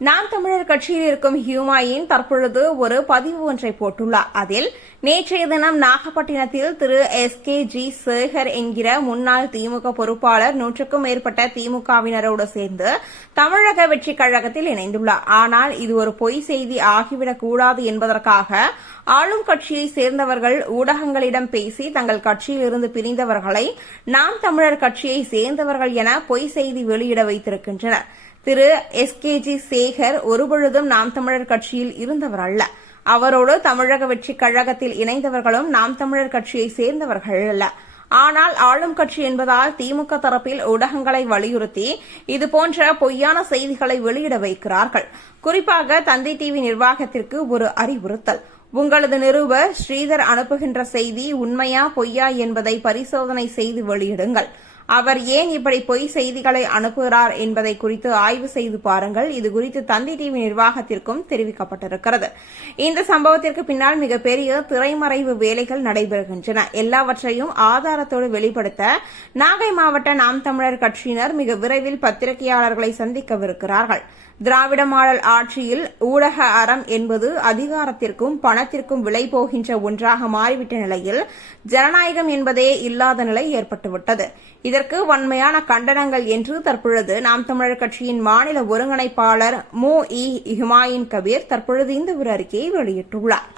நாம் தமிழர் கட்சியில் இருக்கும் ஹியூமாயின் தற்பொழுது ஒரு பதிவு ஒன்றை போட்டுள்ளார். அதில் நேற்றைய தினம் நாகப்பட்டினத்தில் திரு SKG சேகர் என்கிற முன்னாள் திமுக பொறுப்பாளர் 100க்கும் மேற்பட்ட திமுகவினரோடு சேர்ந்து தமிழக வெற்றிக் கழகத்தில் இணைந்துள்ளார். ஆனால் இது ஒரு பொய் செய்தி ஆகிவிடக் கூடாது என்பதற்காக ஆளும் கட்சியை சேர்ந்தவர்கள் ஊடகங்களிடம் பேசி தங்கள் கட்சியிலிருந்து பிரிந்தவர்களை நாம் தமிழர் கட்சியை சேர்ந்தவர்கள் என பொய் செய்தி வெளியிட வைத்திருக்கின்றனர். திரு SKG சேகர் ஒருபொழுதும் நாம் தமிழர் கட்சியில் இருந்தவர் அல்ல. அவரோடு தமிழக வெற்றிக் கழகத்தில் இணைந்தவர்களும் நாம் தமிழர் கட்சியை சேர்ந்தவர்கள் அல்ல. ஆனால் ஆளும் கட்சி என்பதால் திமுக தரப்பில் ஊடகங்களை வலியுறுத்தி இதுபோன்ற பொய்யான செய்திகளை வெளியிட வைக்கிறார்கள். குறிப்பாக தந்தை டிவி நிர்வாகத்திற்கு ஒரு அறிவுறுத்தல். உங்களது நிருபர் ஸ்ரீதர் அனுப்புகின்ற செய்தி உண்மையா பொய்யா என்பதை பரிசோதனை செய்து வெளியிடுங்கள். அவர் ஏன் இப்படி பொய் செய்திகளை அனுப்புகிறார் என்பதை குறித்து ஆய்வு செய்து பாருங்கள். இதுகுறித்து தந்தி டிவி நிர்வாகத்திற்கும் தெரிவிக்கப்பட்டிருக்கிறது. இந்த சம்பவத்திற்கு பின்னால் மிகப்பெரிய திரைமறைவு வேலைகள் நடைபெறுகின்றன. எல்லாவற்றையும் ஆதாரத்தோடு வெளிப்படுத்த நாகை மாவட்ட நாம் தமிழர் கட்சியினர் மிக விரைவில் பத்திரிகையாளர்களை சந்திக்கவிருக்கிறார்கள். திராவிட மாடல் ஆட்சியில் ஊடக அறம் என்பது அதிகாரத்திற்கும் பணத்திற்கும் விலை போகின்ற ஒன்றாக மாறிவிட்ட நிலையில் ஜனநாயகம் என்பதே இல்லாத நிலை ஏற்பட்டுவிட்டது. இதற்கு வன்மையான கண்டனங்கள் என்று தற்பொழுது நாம் தமிழர் கட்சியின் மாநில ஒருங்கிணைப்பாளர் மு. ஹுமாயூன் கபீர் தற்பொழுது இந்த ஒரு அறிக்கையை வெளியிட்டுள்ளார்.